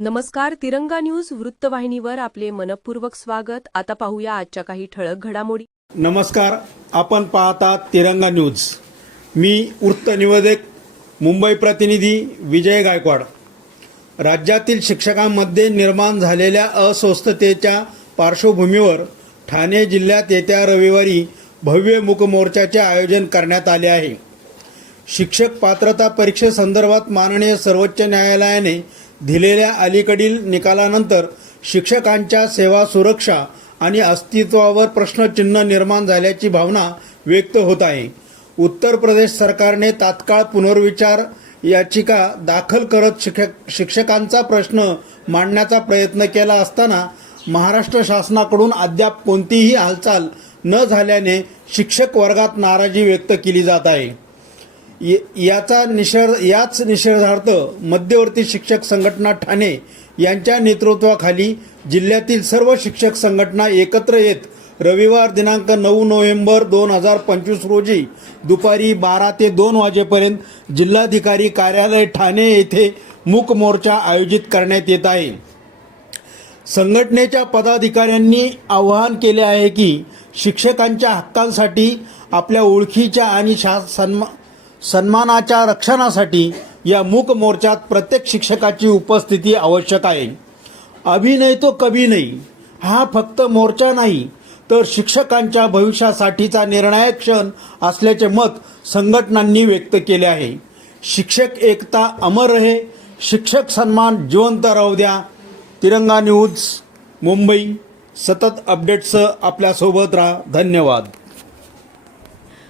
नमस्कार तिरंगा न्यूज वृत्तवाहिनीवर आपले मनपूर्वक स्वागत. आता पाहूया आजच्या काही ठळक घडामोडी. नमस्कार आपण पाहता तिरंगा न्यूज. मी वृत्त निवेदक मुंबई प्रतिनिधी विजय गायकवाड. राज्यातील शिक्षकांमध्ये निर्माण झालेल्या अस्वस्थतेच्या पार्श्वभूमीवर ठाणे जिल्ह्यात येत्या रविवारी भव्य मूकमोर्चाचे आयोजन करण्यात आले आहे. शिक्षक पात्रता परीक्षेसंदर्भात माननीय सर्वोच्च न्यायालयाने दिलेल्या अलीकडील निकालानंतर शिक्षकांच्या सेवा सुरक्षा आणि अस्तित्वावर प्रश्नचिन्ह निर्माण झाल्याची भावना व्यक्त होत आहे. उत्तर प्रदेश सरकारने तात्काळ पुनर्विचार याचिका दाखल करत शिक्षक शिक्षकांचा प्रश्न मांडण्याचा प्रयत्न केला असताना महाराष्ट्र शासनाकडून अद्याप कोणतीही हालचाल न झाल्याने शिक्षक वर्गात नाराजी व्यक्त केली जात आहे. याचा निषेध याच निषेधार्थ मध्यवर्ती शिक्षक संघटना ठाणे यांच्या नेतृत्वाखाली जिल्ह्यातील सर्व शिक्षक संघटना एकत्र येत रविवार दिनांक नऊ नोव्हेंबर दोन हजार पंचवीस रोजी दुपारी बारा ते दोन वाजेपर्यंत जिल्हाधिकारी कार्यालय ठाणे येथे मूक मोर्चा आयोजित करण्यात येत आहे. संघटनेच्या पदाधिकाऱ्यांनी आवाहन केले आहे की शिक्षकांच्या हक्कांसाठी आपल्या ओळखीच्या आणि शा सन्मा सन्मानाच्या रक्षणासाठी या मूक मोर्चात प्रत्येक शिक्षकाची उपस्थिती आवश्यक आहे. अभिनय तो कभी नाही. हा फक्त मोर्चा नाही तर शिक्षकांच्या भविष्यासाठीचा निर्णायक क्षण असल्याचे मत संघटनांनी व्यक्त केले आहे. शिक्षक एकता अमर रहे शिक्षक सन्मान जिवंत राहू द्या. तिरंगा न्यूज मुंबई. सतत अपडेट्स आपल्यासोबत राहा. धन्यवाद.